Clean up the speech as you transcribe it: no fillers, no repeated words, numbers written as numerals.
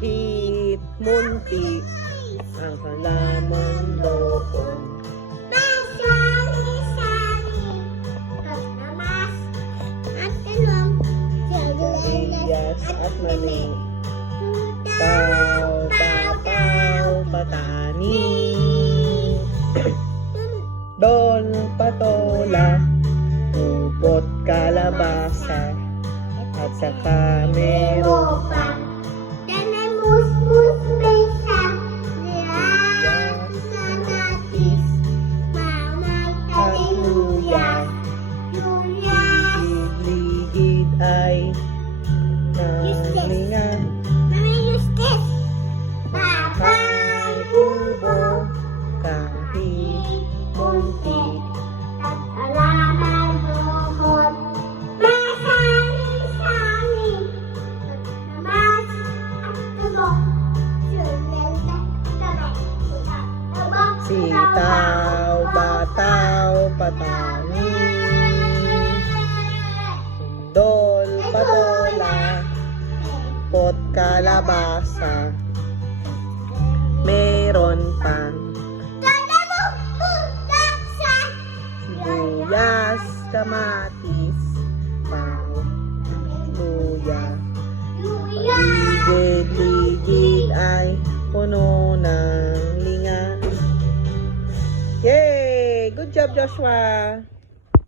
kahit munti ang halamang loob. Sigarilyas at maning, tao, patani, don, patola, upot, kalabasa, at saka meron pa ligid ay nalingan. Kahit tubo, kahit munti, sitaw, bataw, patani, sundol, patola, pot, kalabasa, meron pang sibuyas, kamatis, luya. Ligid ay puno ng linga. Yay! Good job, Joshua!